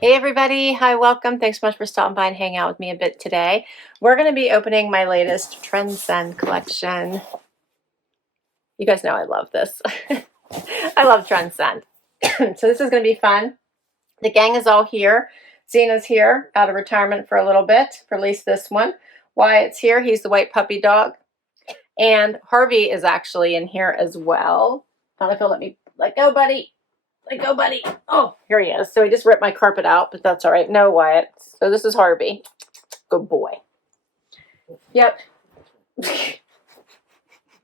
Hey everybody, hi, welcome. Thanks so much for stopping by and hanging out with me a bit today. We're going to be opening my latest Trendsend collection. You guys know I love this. I love Trendsend. So this is going to be fun. The gang is all here. Zena's here out of retirement for a little bit, for at least this one. Wyatt's here. He's the white puppy dog. And Harvey is actually in here as well. I don't know if he'll let me let go, buddy. Let go, buddy. Oh, here he is. So he just ripped my carpet out, but that's all right. No, Wyatt. So this is Harvey. Good boy. Yep.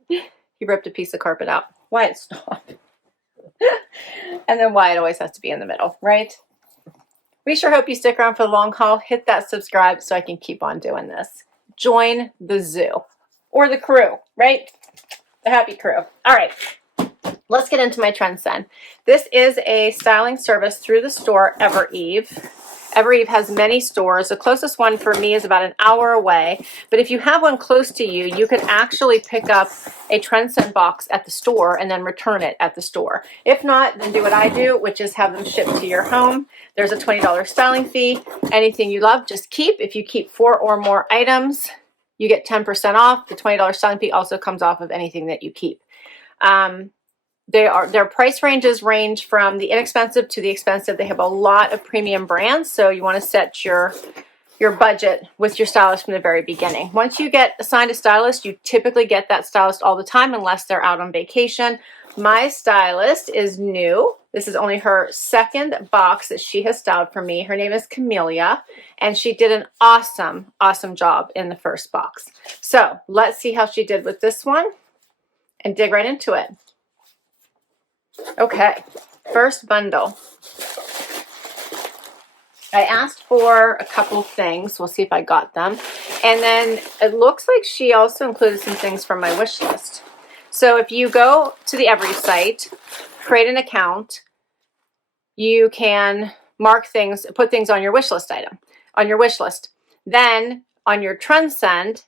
He ripped a piece of carpet out. Wyatt, stop. And then Wyatt always has to be in the middle, right? We sure hope you stick around for the long haul. Hit that subscribe so I can keep on doing this. Join the zoo. Or the crew, right? The happy crew. All right. Let's get into my Trendsend. This is a styling service through the store Evereve. Evereve has many stores. The closest one for me is about an hour away. But if you have one close to you, you can actually pick up a Trendsend box at the store and then return it at the store. If not, then do what I do, which is have them shipped to your home. There's a $20 styling fee. Anything you love, just keep. If you keep 4 or more items, you get 10% off. The $20 styling fee also comes off of anything that you keep. Their price ranges range from the inexpensive to the expensive. They have a lot of premium brands, so you want to set your budget with your stylist from the very beginning. Once you get assigned a stylist, you typically get that stylist all the time unless they're out on vacation. My stylist is new. This is only her second box that she has styled for me. Her name is Camellia, and she did an awesome, awesome job in the first box. So let's see how she did with this one and dig right into it. Okay, first bundle. I asked for a couple things. We'll see if I got them. And then it looks like she also included some things from my wish list. So if you go to the Evereve site, create an account, you can mark things, put things on your wish list item, on your wish list. Then on your Trendsend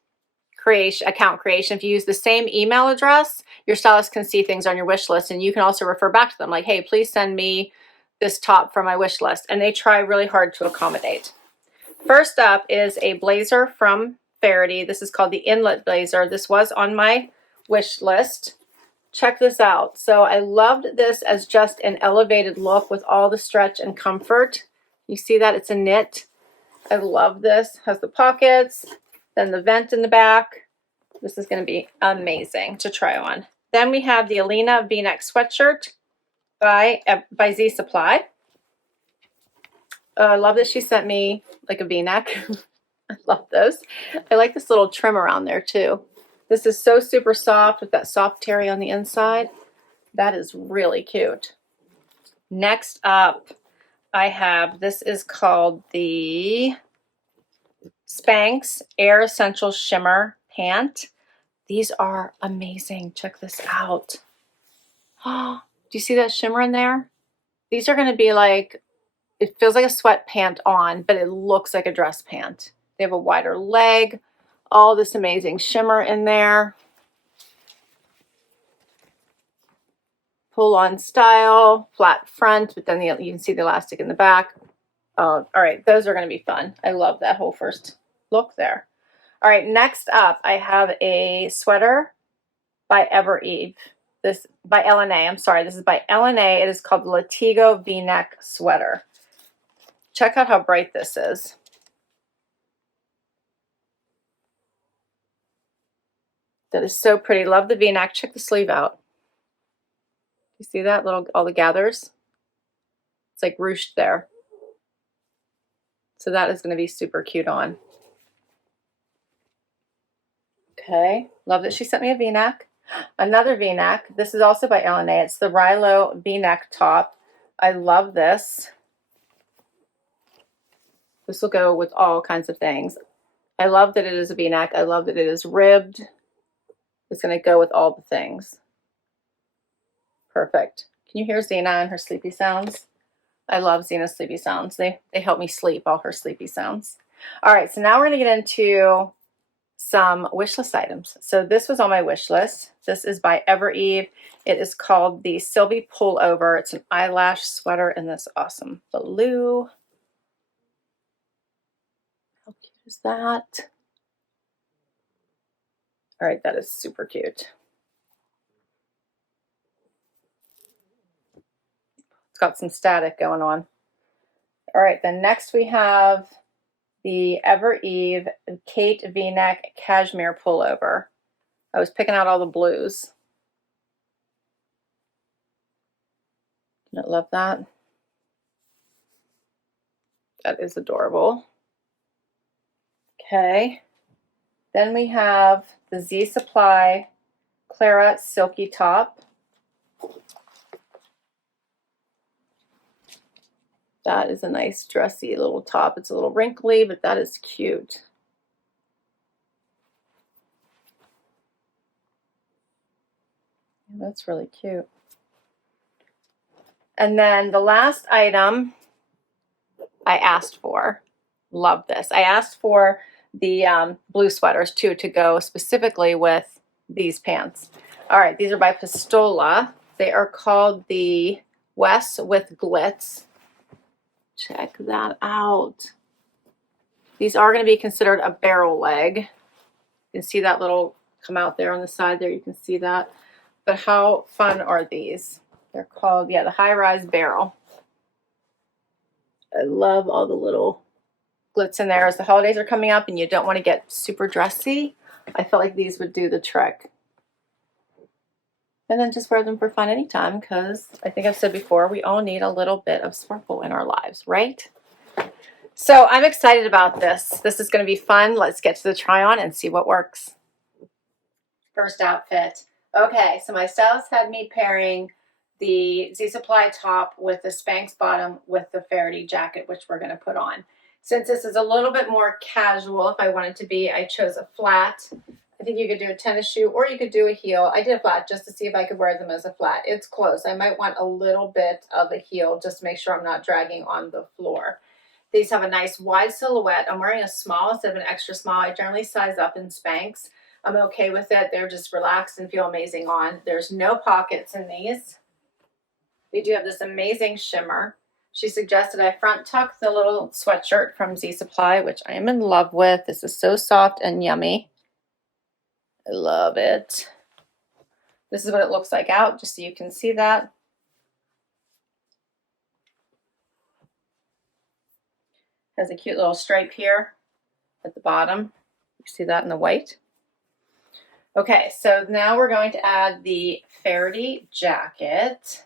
account creation, if you use the same email address, your stylist can see things on your wish list, and you can also refer back to them like, hey, please send me this top from my wish list, and they try really hard to accommodate. First up is a blazer from Faraday. This is called the Inlet Blazer. This was on my wish list. Check this out. So I loved this as just an elevated look with all the stretch and comfort. You see that? It's a knit. I love this. Has the pockets, then the vent in the back. This is going to be amazing to try on. Then we have the Alina V-neck sweatshirt by Z Supply. I love that she sent me like a V-neck. I love those. I like this little trim around there too. This is so super soft with that soft terry on the inside. That is really cute. Next up, I have, this is called the Spanx Air Essential Shimmer Pant. These are amazing. Check this out. Oh, do you see that shimmer in there? These are going to be like, it feels like a sweat pant on, but it looks like a dress pant. They have a wider leg, all this amazing shimmer in there. Pull on style, flat front, but then you can see the elastic in the back. All right, those are going to be fun. I love that whole first look there. All right, next up, I have a sweater by Evereve. This by LNA. I'm sorry, this is by LNA. It is called the Latigo V-neck sweater. Check out how bright this is. That is so pretty. Love the V-neck. Check the sleeve out. You see that little, all the gathers? It's like ruched there. So that is going to be super cute on. Okay, love that she sent me a V-neck. Another V-neck. This is also by LNA. It's the Rilo V-neck top. I love this. This will go with all kinds of things. I love that it is a V-neck. I love that it is ribbed. It's going to go with all the things. Perfect. Can you hear Zena and her sleepy sounds? I love Zena's sleepy sounds. They help me sleep, all her sleepy sounds. All right, so now we're going to get into some wish list items. So this was on my wish list. This is by Evereve. It is called the Sylvie Pullover. It's an eyelash sweater in this awesome blue. How cute is that? All right, that is super cute. It's got some static going on. All right, then next we have the Ever Eve Kate V-neck cashmere pullover. I was picking out all the blues. Don't love that. That is adorable. Okay. Then we have the Z Supply Clara Silky Top. That is a nice dressy little top. It's a little wrinkly, but that is cute. Yeah, that's really cute. And then the last item I asked for, love this. I asked for the blue sweaters too to go specifically with these pants. All right, these are by Pistola. They are called the West with Glitz. Check that out. These are going to be considered a barrel leg. You can see that little come out there on the side there. You can see that. But how fun are these? They're called, yeah, the high-rise barrel. I love all the little glitz in there. As the holidays are coming up and you don't want to get super dressy, I felt like these would do the trick. And then just wear them for fun anytime, because I think I've said before, we all need a little bit of sparkle in our lives, right? So I'm excited about this. This is going to be fun. Let's get to the try on and see what works. First outfit. Okay, so my stylist had me pairing the Z Supply top with the Spanx bottom with the Faraday jacket, which we're going to put on. Since this is a little bit more casual, if I wanted to be, I chose a flat. I think you could do a tennis shoe or you could do a heel. I did a flat just to see if I could wear them as a flat. It's close. I might want a little bit of a heel just to make sure I'm not dragging on the floor. These have a nice wide silhouette. I'm wearing a small instead of an extra small. I generally size up in Spanx. I'm okay with it. They're just relaxed and feel amazing on. There's no pockets in these. They do have this amazing shimmer. She suggested I front tuck the little sweatshirt from Z Supply, which I am in love with. This is so soft and yummy. I love it. This is what it looks like out, just so you can see that. Has a cute little stripe here at the bottom. You see that in the white? Okay, so now we're going to add the Faraday jacket.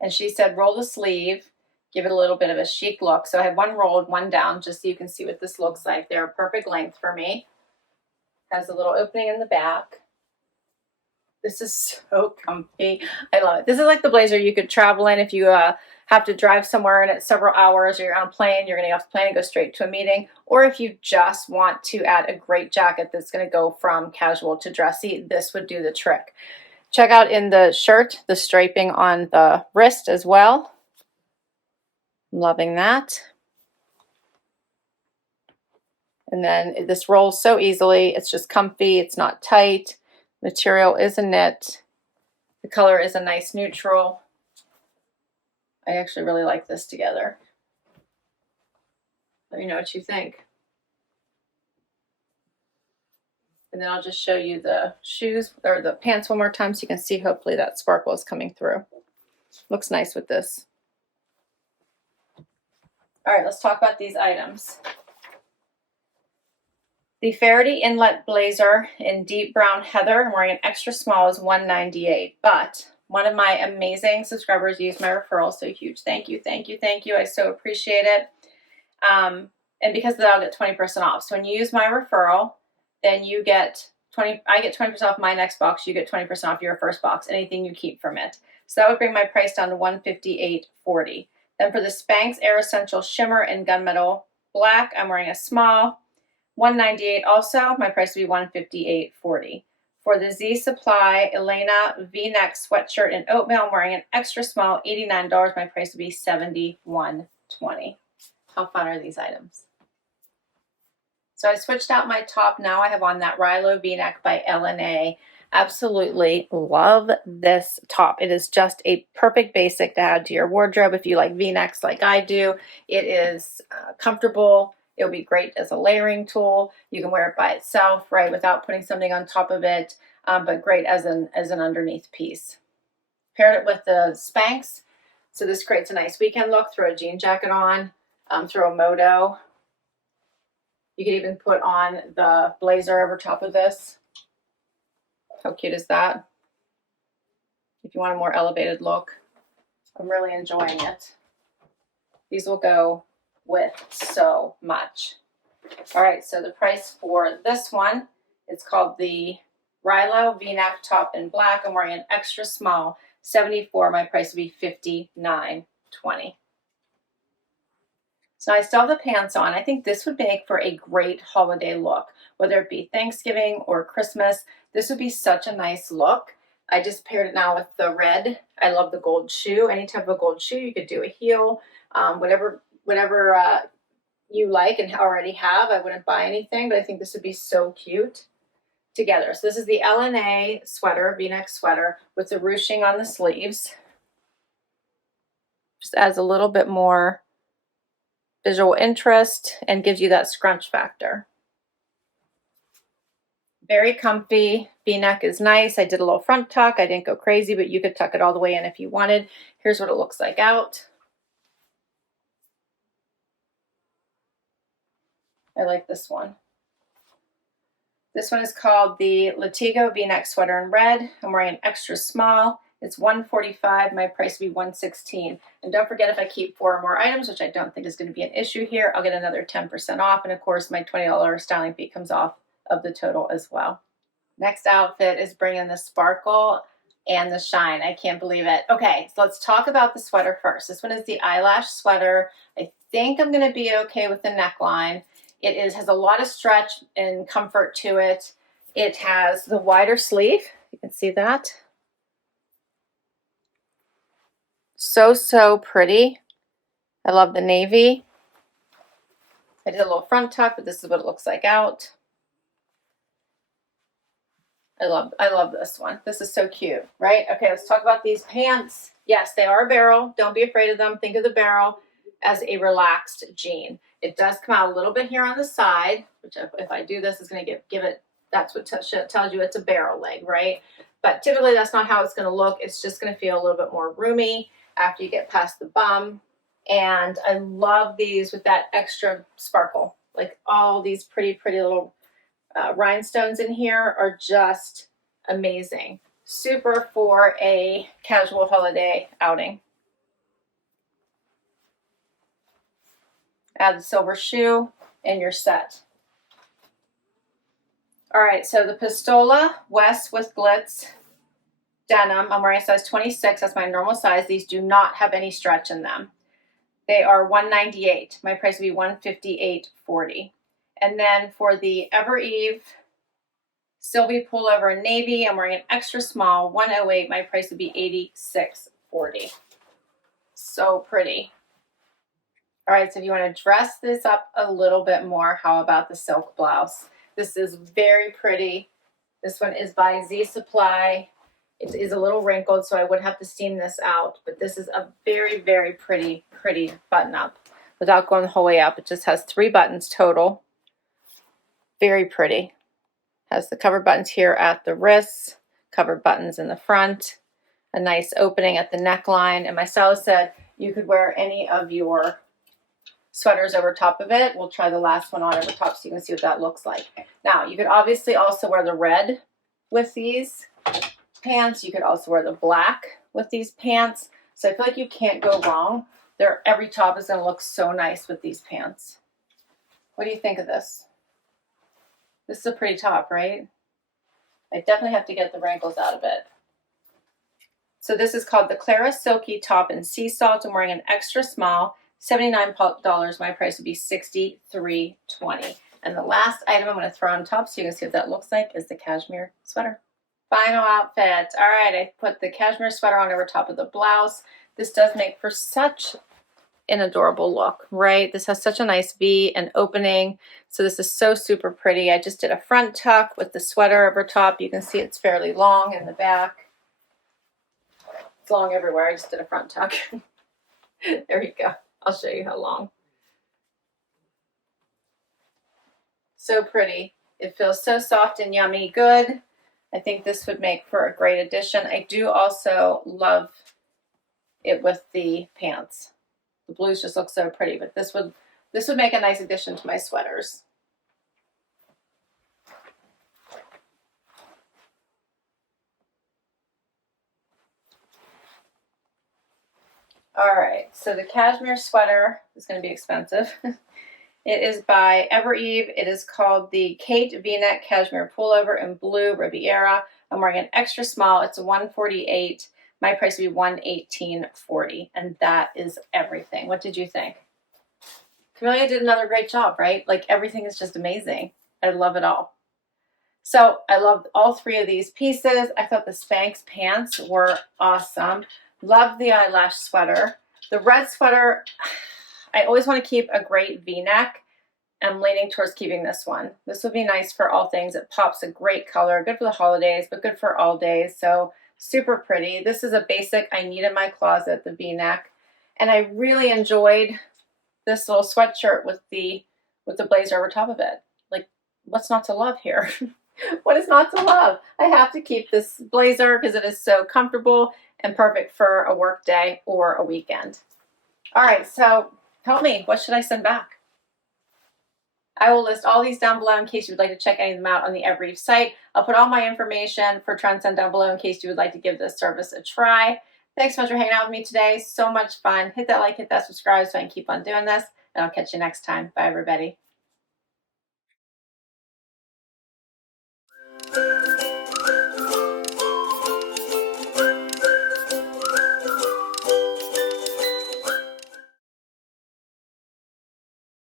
And she said roll the sleeve, give it a little bit of a chic look. So I have one rolled, one down, just so you can see what this looks like. They're a perfect length for me. Has a little opening in the back. This is so comfy. I love it. This is like the blazer you could travel in if you have to drive somewhere and it's several hours, or you're on a plane, you're going to get off the plane and go straight to a meeting. Or if you just want to add a great jacket that's going to go from casual to dressy, this would do the trick. Check out in the shirt, the striping on the wrist as well. I'm loving that. And then this rolls so easily. It's just comfy. It's not tight. Material is a knit. The color is a nice neutral. I actually really like this together. Let me know what you think. And then I'll just show you the shoes or the pants one more time so you can see hopefully that sparkle is coming through. Looks nice with this. All right, let's talk about these items. The Faraday inlet blazer in deep brown heather, I'm wearing an extra small, is $198. But one of my amazing subscribers used my referral, so huge thank you, thank you, thank you. I so appreciate it. And because of that, I'll get 20% off. So when you use my referral, then you get I get 20% off my next box. You get 20% off your first box, anything you keep from it. So that would bring my price down to $158.40. Then for the Spanx Air Essential Shimmer in Gunmetal Black, I'm wearing a small. $198 also. My price would be $158.40. For the Z Supply Elena V-neck sweatshirt in oatmeal, I'm wearing an extra small, $89. My price would be $71.20. How fun are these items? So I switched out my top. Now I have on that Rilo V-neck by LNA. Absolutely love this top. It is just a perfect basic to add to your wardrobe if you like V-necks like I do. It is comfortable. It'll be great as a layering tool. You can wear it by itself, right, without putting something on top of it, but great as an underneath piece. Paired it with the Spanx. So this creates a nice weekend look. Throw a jean jacket on, throw a moto. You could even put on the blazer over top of this. How cute is that? If you want a more elevated look. I'm really enjoying it. These will go with so much. All right, so the price for this one, it's called the Rilo V-neck top in black. I'm wearing an extra small, 74. My price would be $59.20. So I still have the pants on. I think this would make for a great holiday look, whether it be Thanksgiving or Christmas. This would be such a nice look. I just paired it now with the red. I love the gold shoe. Any type of gold shoe. You could do a heel, whatever you like and already have. I wouldn't buy anything, but I think this would be so cute together. So this is the LNA sweater, V-neck sweater with the ruching on the sleeves. Just adds a little bit more visual interest and gives you that scrunch factor. Very comfy. V-neck is nice. I did a little front tuck. I didn't go crazy, but you could tuck it all the way in if you wanted. Here's what it looks like out. I like this one. This one is called the Latigo V-neck sweater in red. I'm wearing an extra small. It's $145. My price would be $116. And don't forget, if I keep 4 or more items, which I don't think is going to be an issue here, I'll get another 10% off. And of course, my $20 styling fee comes off of the total as well. Next outfit is bringing the sparkle and the shine. I can't believe it. Okay, so let's talk about the sweater first. This one is the eyelash sweater. I think I'm going to be okay with the neckline. It has a lot of stretch and comfort to it. It has the wider sleeve. You can see that. So pretty. I love the navy. I did a little front tuck, but this is what it looks like out. I love this one. This is so cute, right? Okay, let's talk about these pants. Yes, they are a barrel. Don't be afraid of them. Think of the barrel as a relaxed jean. It does come out a little bit here on the side, which if I do this, it's going to give it, that's what tells you it's a barrel leg, right? But typically that's not how it's going to look. It's just going to feel a little bit more roomy after you get past the bum. And I love these with that extra sparkle. Like all these pretty little rhinestones in here are just amazing. Super for a casual holiday outing. Add the silver shoe and you're set. All right, so the Pistola West with Glitz denim. I'm wearing a size 26. That's my normal size. These do not have any stretch in them. They are $198. My price would be $158.40. And then for the Ever Eve Sylvie pullover in navy, I'm wearing an extra small, $108. My price would be $86.40. So pretty. All right, so if you want to dress this up a little bit more, how about the silk blouse? This is very pretty. This one is by Z Supply. It is a little wrinkled, so I would have to steam this out, but this is a very pretty button up without going the whole way up. It just has 3 buttons total. Very pretty. Has the cover buttons here at the wrists, cover buttons in the front, a nice opening at the neckline, and my stylist said you could wear any of your sweaters over top of it. We'll try the last one on over top so you can see what that looks like. Now, you could obviously also wear the red with these pants. You could also wear the black with these pants. So I feel like you can't go wrong. Every top is going to look so nice with these pants. What do you think of this? This is a pretty top, right? I definitely have to get the wrinkles out of it. So this is called the Clara Silky Top in Sea Salt. I'm wearing an extra small, $79. My price would be $63.20. And the last item I'm going to throw on top so you can see what that looks like is the cashmere sweater. Final outfit. All right, I put the cashmere sweater on over top of the blouse. This does make for such an adorable look, right? This has such a nice V and opening. So this is so super pretty. I just did a front tuck with the sweater over top. You can see it's fairly long in the back. It's long everywhere. I just did a front tuck. There you go. I'll show you how long. So pretty. It feels so soft and yummy. Good. I think this would make for a great addition. I do also love it with the pants. The blues just look so pretty, but this would make a nice addition to my sweaters. All right, so the cashmere sweater is going to be expensive. It is by Evereve. It is called the Kate V-neck cashmere pullover in blue Riviera. I'm wearing an extra small. It's a 148. My price would be $118.40, and that is everything. What did you think? Camellia did another great job, right? Like, everything is just amazing. I love it all. So I loved all three of these pieces. I thought the Spanx pants were awesome. Love the eyelash sweater. The red sweater, I always want to keep a great V-neck. I'm leaning towards keeping this one. This would be nice for all things. It pops a great color, good for the holidays, but good for all days. So super pretty. This is a basic I need in my closet, the V-neck. And I really enjoyed this little sweatshirt with the blazer over top of it. Like, what's not to love here? What is not to love? I have to keep this blazer because it is so comfortable and perfect for a work day or a weekend. All right, so help me. What should I send back? I will list all these down below in case you would like to check any of them out on the Evereve site. I'll put all my information for Trendsend down below in case you would like to give this service a try. Thanks so much for hanging out with me today. So much fun. Hit that like, hit that subscribe so I can keep on doing this. And I'll catch you next time. Bye, everybody.